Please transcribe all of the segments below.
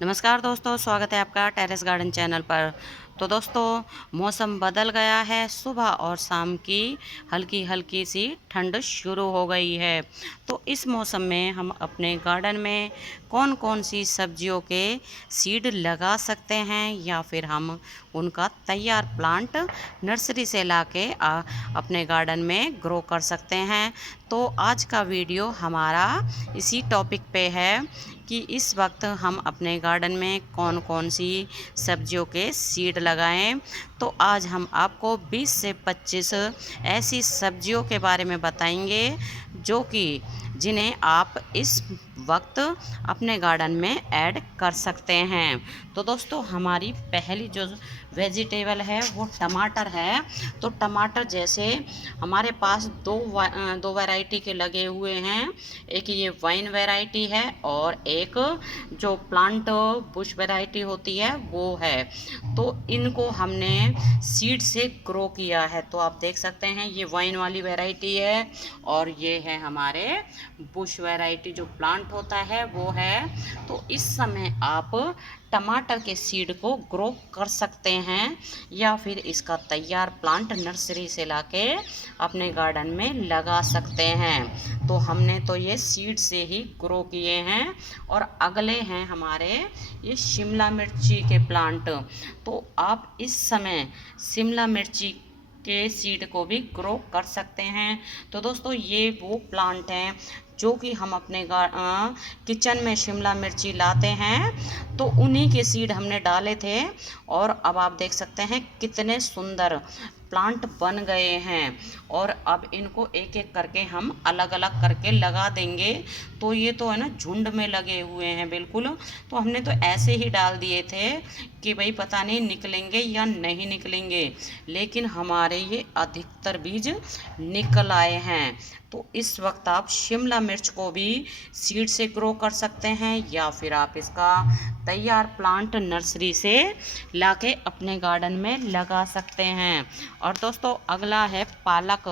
नमस्कार दोस्तों, स्वागत है आपका टेरेस गार्डन चैनल पर। तो दोस्तों, मौसम बदल गया है। सुबह और शाम की हल्की हल्की सी ठंड शुरू हो गई है। तो इस मौसम में हम अपने गार्डन में कौन कौन सी सब्जियों के सीड लगा सकते हैं या फिर हम उनका तैयार प्लांट नर्सरी से लाके अपने गार्डन में ग्रो कर सकते हैं। तो आज का वीडियो हमारा इसी टॉपिक पे है कि इस वक्त हम अपने गार्डन में कौन कौन सी सब्जियों के सीड लगाएं। तो आज हम आपको 20 से 25 ऐसी सब्जियों के बारे में बताएंगे जो कि जिन्हें आप इस वक्त अपने गार्डन में ऐड कर सकते हैं। तो दोस्तों, हमारी पहली जो वेजिटेबल है वो टमाटर है। तो टमाटर जैसे हमारे पास दो वैरायटी के लगे हुए हैं। एक ये वाइन वैरायटी है और एक जो प्लांट बुश वैरायटी होती है वो है। तो इनको हमने सीड से ग्रो किया है। तो आप देख सकते हैं ये वाइन वाली वैरायटी है और ये है हमारे बुश वैरायटी जो प्लांट होता है वो है। तो इस समय आप टमाटर के सीड को ग्रो कर सकते हैं या फिर इसका तैयार प्लांट नर्सरी से लाके अपने गार्डन में लगा सकते हैं। तो हमने तो ये सीड से ही ग्रो किए हैं। और अगले हैं हमारे ये शिमला मिर्ची के प्लांट। तो आप इस समय शिमला मिर्ची के सीड को भी ग्रो कर सकते हैं। तो दोस्तों, ये वो प्लांट हैं जो कि हम अपने किचन में शिमला मिर्ची लाते हैं तो उन्हीं के सीड हमने डाले थे। और अब आप देख सकते हैं कितने सुंदर प्लांट बन गए हैं। और अब इनको एक एक करके हम अलग अलग करके लगा देंगे। तो ये तो है ना, झुंड में लगे हुए हैं बिल्कुल। तो हमने तो ऐसे ही डाल दिए थे कि भाई पता नहीं निकलेंगे या नहीं निकलेंगे, लेकिन हमारे ये अधिकतर बीज निकल आए हैं। तो इस वक्त आप शिमला मिर्च को भी सीड से ग्रो कर सकते हैं या फिर आप इसका तैयार प्लांट नर्सरी से लाके अपने गार्डन में लगा सकते हैं। और दोस्तों, अगला है पालक।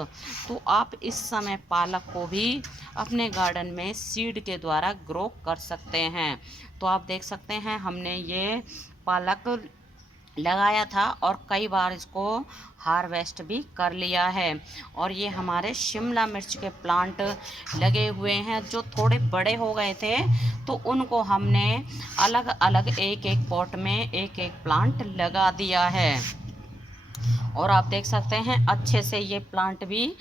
तो आप इस समय पालक को भी अपने गार्डन में सीड के द्वारा ग्रो कर सकते हैं। तो आप देख सकते हैं हमने ये पालक लगाया था और कई बार इसको हार्वेस्ट भी कर लिया है। और ये हमारे शिमला मिर्च के प्लांट लगे हुए हैं जो थोड़े बड़े हो गए थे। तो उनको हमने अलग अलग एक एक पॉट में एक एक प्लांट लगा दिया है। और आप देख सकते हैं अच्छे से ये प्लांट भी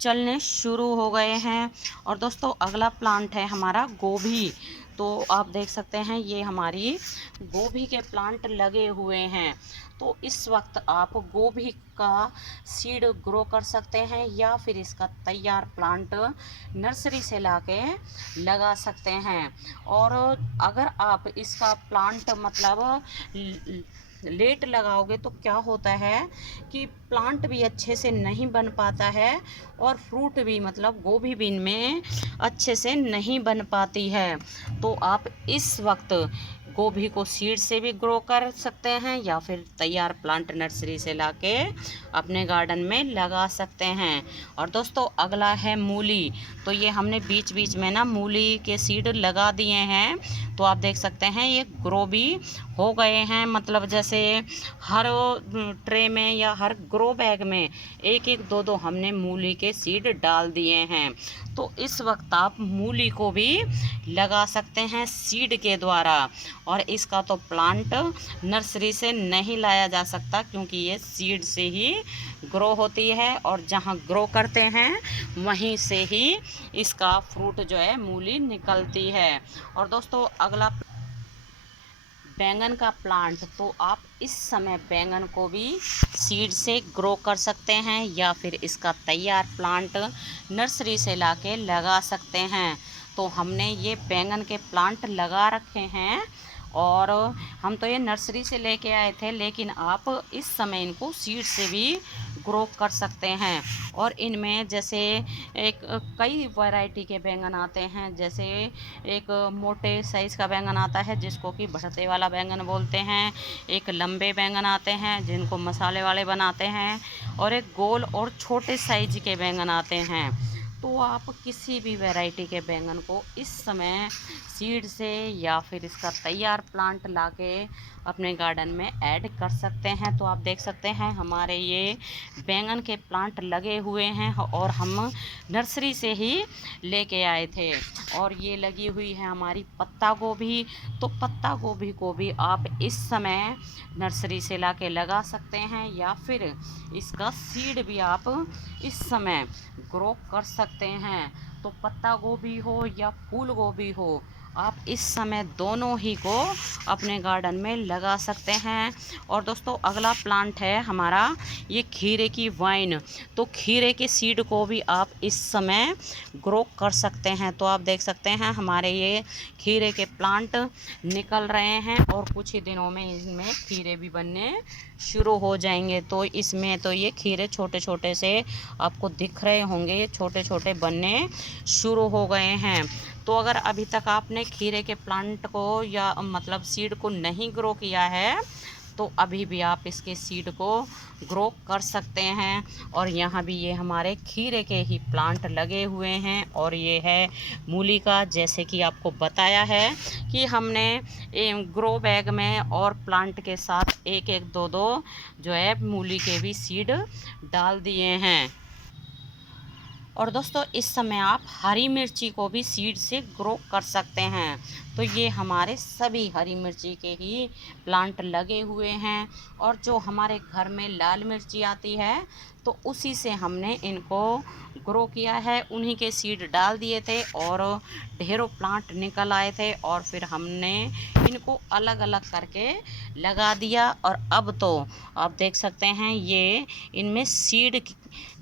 चलने शुरू हो गए हैं। और दोस्तों, अगला प्लांट है हमारा गोभी। तो आप देख सकते हैं ये हमारी गोभी के प्लांट लगे हुए हैं। तो इस वक्त आप गोभी का सीड ग्रो कर सकते हैं या फिर इसका तैयार प्लांट नर्सरी से लाके लगा सकते हैं। और अगर आप इसका प्लांट मतलब लेट लगाओगे तो क्या होता है कि प्लांट भी अच्छे से नहीं बन पाता है और फ्रूट भी मतलब गोभी भी इनमें अच्छे से नहीं बन पाती है। तो आप इस वक्त गोभी को सीड से भी ग्रो कर सकते हैं या फिर तैयार प्लांट नर्सरी से लाके अपने गार्डन में लगा सकते हैं। और दोस्तों, अगला है मूली। तो ये हमने बीच बीच में ना मूली के सीड लगा दिए हैं। तो आप देख सकते हैं ये ग्रो भी हो गए हैं। मतलब जैसे हर ट्रे में या हर ग्रो बैग में एक एक दो दो हमने मूली के सीड डाल दिए हैं। तो इस वक्त आप मूली को भी लगा सकते हैं सीड के द्वारा। और इसका तो प्लांट नर्सरी से नहीं लाया जा सकता क्योंकि ये सीड से ही ग्रो होती है और जहाँ ग्रो करते हैं वहीं से ही इसका फ्रूट जो है मूली निकलती है। और दोस्तों, अगला बैंगन का प्लांट। तो आप इस समय बैंगन को भी सीड से ग्रो कर सकते हैं या फिर इसका तैयार प्लांट नर्सरी से लाके लगा सकते हैं। तो हमने ये बैंगन के प्लांट लगा रखे हैं और हम तो ये नर्सरी से लेके आए थे, लेकिन आप इस समय इनको सीड से भी ग्रो कर सकते हैं। और इनमें जैसे एक कई वैरायटी के बैंगन आते हैं। जैसे एक मोटे साइज़ का बैंगन आता है जिसको कि भरते वाला बैंगन बोलते हैं। एक लंबे बैंगन आते हैं जिनको मसाले वाले बनाते हैं और एक गोल और छोटे साइज के बैंगन आते हैं। तो आप किसी भी वैरायटी के बैंगन को इस समय सीड से या फिर इसका तैयार प्लांट लाके अपने गार्डन में ऐड कर सकते हैं। तो आप देख सकते हैं हमारे ये बैंगन के प्लांट लगे हुए हैं और हम नर्सरी से ही लेके आए थे। और ये लगी हुई है हमारी पत्ता गोभी। तो पत्ता गोभी को भी आप इस समय नर्सरी से लाके लगा सकते हैं या फिर इसका सीड भी आप इस समय ग्रो कर सकते हैं। तो पत्ता गोभी हो या फूल गोभी हो, आप इस समय दोनों ही को अपने गार्डन में लगा सकते हैं। और दोस्तों अगला प्लांट है हमारा ये खीरे की वाइन। तो खीरे के सीड को भी आप इस समय ग्रो कर सकते हैं। तो आप देख सकते हैं हमारे ये खीरे के प्लांट निकल रहे हैं और कुछ ही दिनों में इनमें खीरे भी बनने शुरू हो जाएंगे। तो इसमें तो ये खीरे छोटे छोटे से आपको दिख रहे होंगे, ये छोटे छोटे बनने शुरू हो गए हैं। तो अगर अभी तक आपने खीरे के प्लांट को या मतलब सीड को नहीं ग्रो किया है तो अभी भी आप इसके सीड को ग्रो कर सकते हैं। और यहाँ भी ये हमारे खीरे के ही प्लांट लगे हुए हैं और ये है मूली का, जैसे कि आपको बताया है कि हमने ग्रो बैग में और प्लांट के साथ एक एक दो दो जो है मूली के भी सीड डाल दिए हैं। और दोस्तों इस समय आप हरी मिर्ची को भी सीड से ग्रो कर सकते हैं। तो ये हमारे सभी हरी मिर्ची के ही प्लांट लगे हुए हैं। और जो हमारे घर में लाल मिर्ची आती है तो उसी से हमने इनको ग्रो किया है, उन्हीं के सीड डाल दिए थे और ढेरों प्लांट निकल आए थे और फिर हमने इनको अलग अलग करके लगा दिया। और अब तो आप देख सकते हैं ये इनमें सीड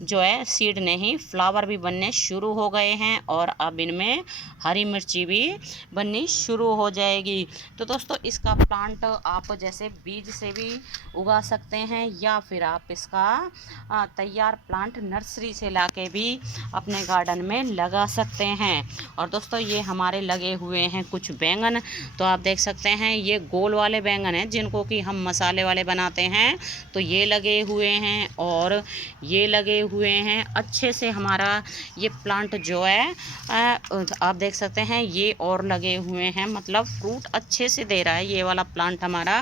जो है, सीड नहीं फ्लावर भी बनने शुरू हो गए हैं और अब इनमें हरी मिर्ची भी बननी शुरू हो जाएगी। तो दोस्तों इसका प्लांट आप जैसे बीज से भी उगा सकते हैं या फिर आप इसका तैयार प्लांट नर्सरी से लाके भी अपने गार्डन में लगा सकते हैं। और दोस्तों ये हमारे लगे हुए हैं कुछ बैंगन। तो आप देख सकते हैं ये गोल वाले बैंगन हैं जिनको कि हम मसाले वाले बनाते हैं। तो ये लगे हुए हैं और ये लगे हुए हैं अच्छे से। हमारा ये प्लांट जो है आप देख सकते हैं ये और लगे हुए हैं, मतलब फ्रूट अच्छे से दे रहा है ये वाला प्लांट हमारा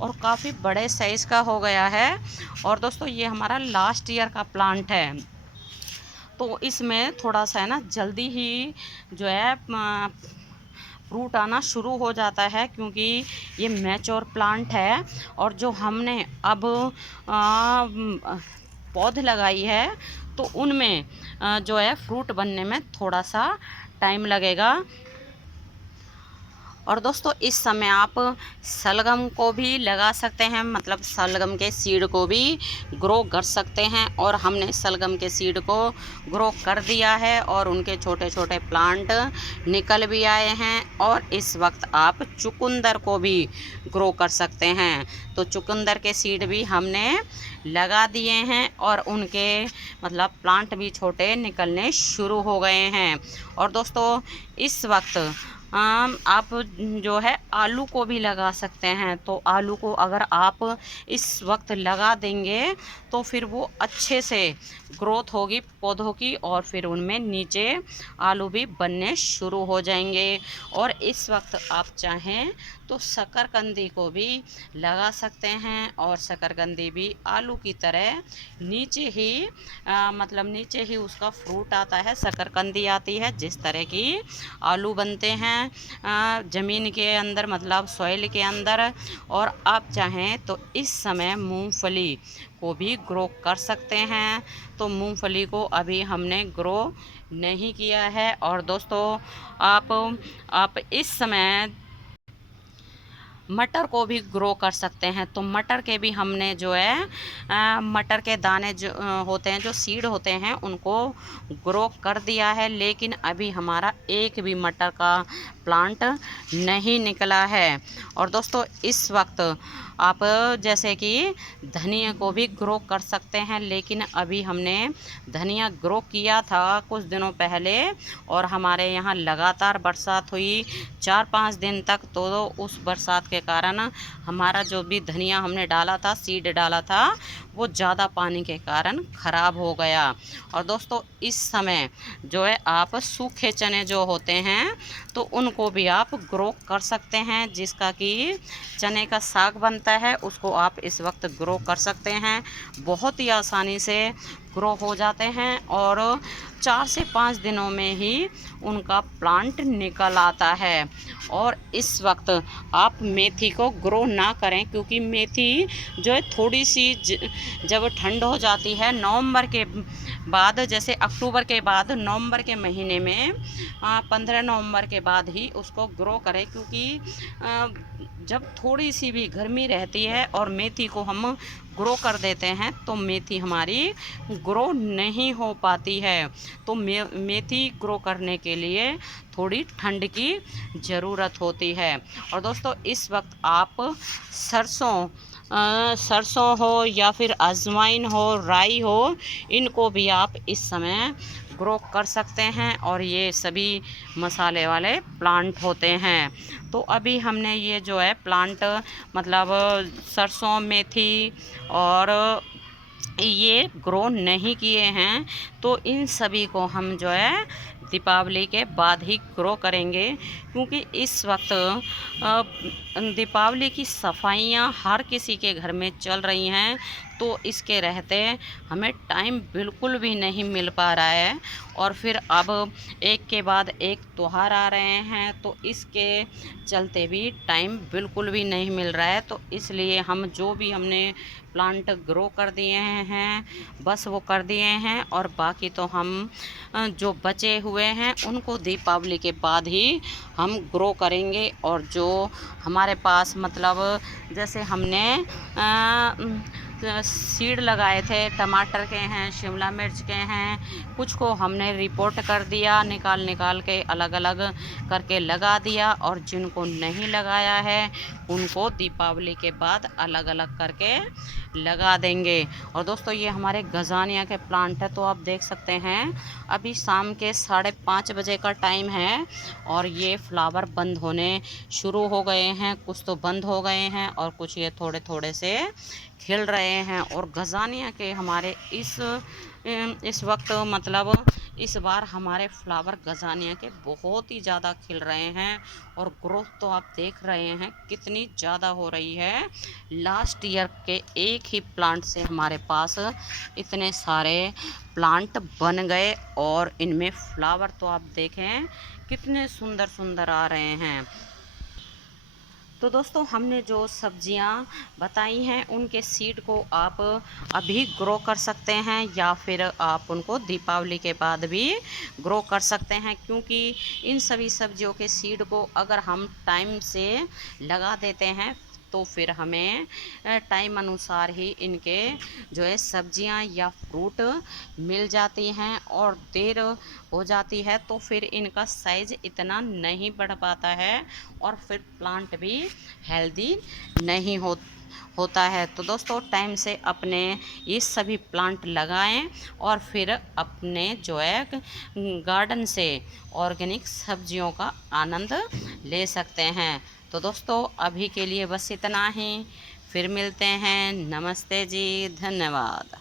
और काफ़ी बड़े साइज़ का हो गया है। और दोस्तों ये हमारा लास्ट ईयर का प्लांट है तो इसमें थोड़ा सा है ना जल्दी ही जो है फ्रूट आना शुरू हो जाता है क्योंकि ये मैच्योर प्लांट है। और जो हमने अब पौध लगाई है तो उनमें जो है फ्रूट बनने में थोड़ा सा टाइम लगेगा। और दोस्तों इस समय आप सलगम को भी लगा सकते हैं, मतलब सलगम के सीड को भी ग्रो कर सकते हैं। और हमने सलगम के सीड को ग्रो कर दिया है और उनके छोटे छोटे प्लांट निकल भी आए हैं। और इस वक्त आप चुकंदर को भी ग्रो कर सकते हैं। तो चुकंदर के सीड भी हमने लगा दिए हैं और उनके मतलब प्लांट भी छोटे निकलने शुरू हो गए हैं। और दोस्तों इस वक्त आप जो है आलू को भी लगा सकते हैं। तो आलू को अगर आप इस वक्त लगा देंगे तो फिर वो अच्छे से ग्रोथ होगी पौधों की और फिर उनमें नीचे आलू भी बनने शुरू हो जाएंगे। और इस वक्त आप चाहें तो शकरकंदी को भी लगा सकते हैं और शकरकंदी भी आलू की तरह नीचे ही मतलब नीचे ही उसका फ्रूट आता है, शकरकंदी आती है जिस तरह की आलू बनते हैं ज़मीन के अंदर, मतलब सॉइल के अंदर। और आप चाहें तो इस समय मूंगफली को भी ग्रो कर सकते हैं। तो मूंगफली को अभी हमने ग्रो नहीं किया है। और दोस्तों आप इस समय मटर को भी ग्रो कर सकते हैं। तो मटर के भी हमने जो है मटर के दाने जो होते हैं, जो सीड होते हैं, उनको ग्रो कर दिया है। लेकिन अभी हमारा एक भी मटर का प्लांट नहीं निकला है। और दोस्तों इस वक्त आप जैसे कि धनिया को भी ग्रो कर सकते हैं, लेकिन अभी हमने धनिया ग्रो किया था कुछ दिनों पहले और हमारे यहाँ लगातार बरसात हुई 4-5 दिन तक, तो उस बरसात के कारण हमारा जो भी धनिया हमने डाला था, सीड डाला था, वो ज़्यादा पानी के कारण ख़राब हो गया। और दोस्तों इस समय जो है आप सूखे चने जो होते हैं तो उनको भी आप ग्रो कर सकते हैं, जिसका कि चने का साग बनता है, उसको आप इस वक्त ग्रो कर सकते हैं। बहुत ही आसानी से ग्रो हो जाते हैं और 4 से 5 दिनों में ही उनका प्लांट निकल आता है। और इस वक्त आप मेथी को ग्रो ना करें, क्योंकि मेथी जो है थोड़ी सी जब ठंड हो जाती है नवंबर के बाद, जैसे अक्टूबर के बाद नवंबर के महीने में 15 नवंबर के बाद ही उसको ग्रो करें, क्योंकि जब थोड़ी सी भी गर्मी रहती है और मेथी को हम ग्रो कर देते हैं तो मेथी हमारी ग्रो नहीं हो पाती है। तो मेथी ग्रो करने के लिए थोड़ी ठंड की ज़रूरत होती है। और दोस्तों इस वक्त आप सरसों हो या फिर अजवाइन हो, राई हो, इनको भी आप इस समय ग्रो कर सकते हैं और ये सभी मसाले वाले प्लांट होते हैं। तो अभी हमने ये जो है प्लांट मतलब सरसों, मेथी और ये ग्रो नहीं किए हैं, तो इन सभी को हम जो है दीपावली के बाद ही ग्रो करेंगे, क्योंकि इस वक्त दीपावली की सफाइयाँ हर किसी के घर में चल रही हैं, तो इसके रहते हमें टाइम बिल्कुल भी नहीं मिल पा रहा है। और फिर अब एक के बाद एक त्यौहार आ रहे हैं, तो इसके चलते भी टाइम बिल्कुल भी नहीं मिल रहा है। तो इसलिए हम जो भी हमने प्लांट ग्रो कर दिए हैं बस वो कर दिए हैं, और बाकी तो हम जो बचे हुए हैं उनको दीपावली के बाद ही हम ग्रो करेंगे। और जो हमारे पास मतलब जैसे हमने सीड लगाए थे, टमाटर के हैं, शिमला मिर्च के हैं, कुछ को हमने रिपोर्ट कर दिया, निकाल के अलग अलग करके लगा दिया, और जिनको नहीं लगाया है उनको दीपावली के बाद अलग अलग करके लगा देंगे। और दोस्तों ये हमारे गजानिया के प्लांट है, तो आप देख सकते हैं अभी शाम के 5:30 बजे का टाइम है और ये फ्लावर बंद होने शुरू हो गए हैं। कुछ तो बंद हो गए हैं और कुछ ये थोड़े थोड़े से खिल रहे हैं। और गजानिया के हमारे इस वक्त मतलब इस बार हमारे फ्लावर गजानिया के बहुत ही ज़्यादा खिल रहे हैं और ग्रोथ तो आप देख रहे हैं कितनी ज़्यादा हो रही है। लास्ट ईयर के एक ही प्लांट से हमारे पास इतने सारे प्लांट बन गए और इनमें फ्लावर तो आप देखें कितने सुंदर सुंदर आ रहे हैं। तो दोस्तों हमने जो सब्जियां बताई हैं उनके सीड को आप अभी ग्रो कर सकते हैं या फिर आप उनको दीपावली के बाद भी ग्रो कर सकते हैं, क्योंकि इन सभी सब्जियों के सीड को अगर हम टाइम से लगा देते हैं तो फिर हमें टाइम अनुसार ही इनके जो है सब्जियां या फ्रूट मिल जाती हैं, और देर हो जाती है तो फिर इनका साइज़ इतना नहीं बढ़ पाता है और फिर प्लांट भी हेल्दी नहीं होता है। तो दोस्तों टाइम से अपने ये सभी प्लांट लगाएं और फिर अपने जो है गार्डन से ऑर्गेनिक सब्जियों का आनंद ले सकते हैं। तो दोस्तों अभी के लिए बस इतना ही, फिर मिलते हैं। नमस्ते जी, धन्यवाद।